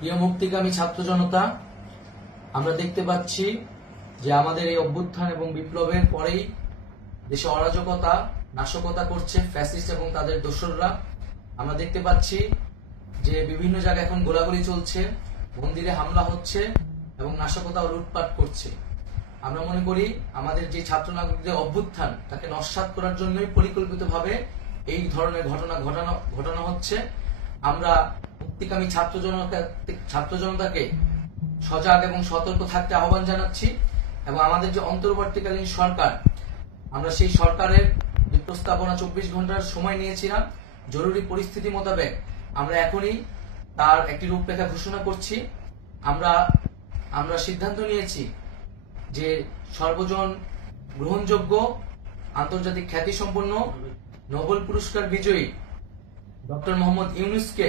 প্রিয় মুক্তিকামী ছাত্র জনতা, আমরা দেখতে পাচ্ছি যে আমাদের এই অভ্যুত্থান এবং বিপ্লবের পরেই দেশে অরাজকতা নাশকতা করছে ফ্যাসিস্ট এবং তাদের দোসররা। আমরা দেখতে পাচ্ছি যে বিভিন্ন জায়গায় এখন গোলাগুলি চলছে, মন্দিরে হামলা হচ্ছে এবং নাশকতা ও লুটপাট করছে। আমরা মনে করি আমাদের যে ছাত্র নাগরিকদের অভ্যুত্থান তাকে নস্যাৎ করার জন্যই পরিকল্পিতভাবে এই ধরনের ঘটনা ঘটানো হচ্ছে। আমরা মুক্তিকামী ছাত্র জনতাকে সজাগ এবং সতর্ক থাকতে আহ্বান জানাচ্ছি এবং আমাদের যে অন্তর্বর্তীকালীন সরকার, আমরা সেই সরকারের যে প্রস্তাবনা 24 ঘন্টার সময় নিয়েছিলাম, জরুরি পরিস্থিতি মোতাবেক আমরা এখনই তার একটি রূপরেখা ঘোষণা করছি। আমরা সিদ্ধান্ত নিয়েছি যে সর্বজন গ্রহণযোগ্য আন্তর্জাতিক খ্যাতিসম্পন্ন নোবেল পুরস্কার বিজয়ী ডক্টর মোহাম্মদ ইউনূসকে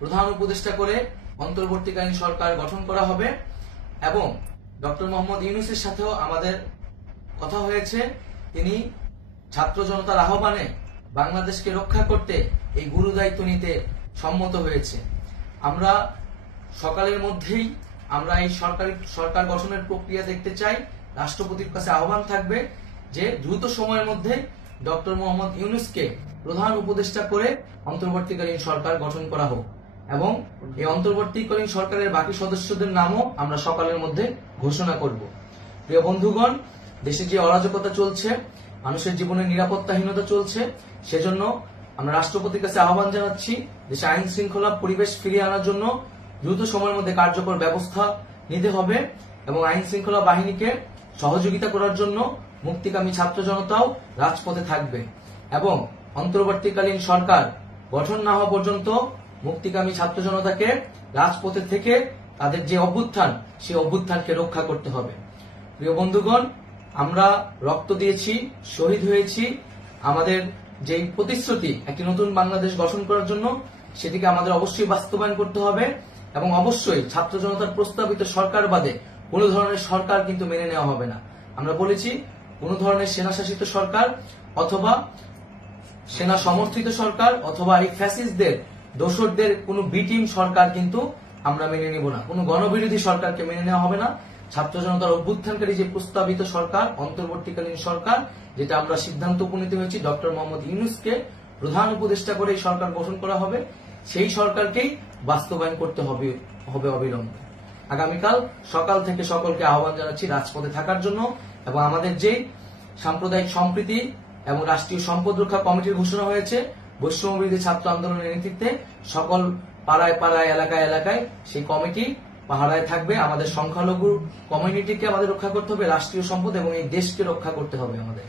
প্রধান উপদেষ্টা করে অন্তর্বর্তীকালীন সরকার গঠন করা হবে এবং ডক্টর মোহাম্মদ ইউনূসের সাথেও আমাদের কথা হয়েছে। তিনি ছাত্র জনতার আহ্বানে বাংলাদেশকে রক্ষা করতে এই গুরু দায়িত্ব নিতে সম্মত হয়েছে। আমরা সকালের মধ্যেই আমরা এই সরকার গঠনের প্রক্রিয়া দেখতে চাই। রাষ্ট্রপতির কাছে আহ্বান থাকবে যে দ্রুত সময়ের মধ্যে ডক্টর মোহাম্মদ ইউনূসকে প্রধান উপদেষ্টা করে অন্তর্বর্তীকালীন সরকার গঠন করা হোক এবং এই অন্তর্বর্তীকালীন সরকারের বাকি সদস্যদের নামও আমরা সকালের মধ্যে ঘোষণা করব। প্রিয় বন্ধুগণ, দেশে যে অরাজকতা চলছে, মানুষের জীবনের নিরাপত্তাহীনতা চলছে, সেজন্য আমরা রাষ্ট্রপতির কাছে আহ্বান জানাচ্ছি দেশে আইন শৃঙ্খলা পরিবেশ ফিরিয়ে আনার জন্য দ্রুত সময়ের মধ্যে কার্যকর ব্যবস্থা নিতে হবে এবং আইন শৃঙ্খলা বাহিনীকে সহযোগিতা করার জন্য মুক্তিকামী ছাত্র জনতাও রাজপথে থাকবে এবং অন্তর্বর্তীকালীন সরকার গঠন না হওয়া পর্যন্ত মুক্তিকামী ছাত্র জনতাকে রাজপথে থেকে তাদের যে অভ্যুত্থান, সেই অভ্যুত্থানকে রক্ষা করতে হবে। প্রিয় বন্ধুগণ, আমরা রক্ত দিয়েছি, শহীদ হয়েছি। আমাদের যে প্রতিশ্রুতি একটি নতুন বাংলাদেশ গঠন করার জন্য, সেটিকে আমাদের অবশ্যই বাস্তবায়ন করতে হবে এবং অবশ্যই ছাত্র জনতার প্রস্তাবিত সরকার বাদে কোন ধরনের সরকার কিন্তু মেনে নেওয়া হবে না। আমরা বলেছি কোন ধরনের সেনাশাসিত সরকার অথবা সেনা সমর্থিত সরকার অথবা এই ফ্যাসিস্টদের দোসরদের কোন বি টিম সরকার কিন্তু আমরা মেনে নিব না। কোন গণবিরোধী সরকারকে মেনে নেওয়া হবে না। ছাত্র জনতার অভ্যুত্থানকারী যে প্রস্তাবিত সরকার, অন্তর্বর্তীকালীন সরকার, যেটা আমরা সিদ্ধান্ত উপনীত হয়েছি ডক্টর মোহাম্মদ ইউনূসকে প্রধান উপদেষ্টা করে এই সরকার গঠন করা হবে, সেই সরকারকেই বাস্তবায়ন করতে হবে অবিলম্বে। আগামীকাল সকাল থেকে সকলকে আহ্বান জানাচ্ছি রাজপথে থাকার জন্য এবং আমাদের যে সাম্প্রদায়িক সম্প্রীতি এবং রাষ্ট্রীয় সম্পদ রক্ষা কমিটির ঘোষণা হয়েছে বৈষম্যবিরোধী ছাত্র আন্দোলনের নেতৃত্বে, সকল পাড়ায় পাড়ায় এলাকায় এলাকায় সেই কমিটি পাহারায় থাকবে। আমাদের সংখ্যালঘু কমিউনিটিকে আমাদের রক্ষা করতে হবে, রাষ্ট্রীয় সম্পদ এবং এই দেশকে রক্ষা করতে হবে আমাদের।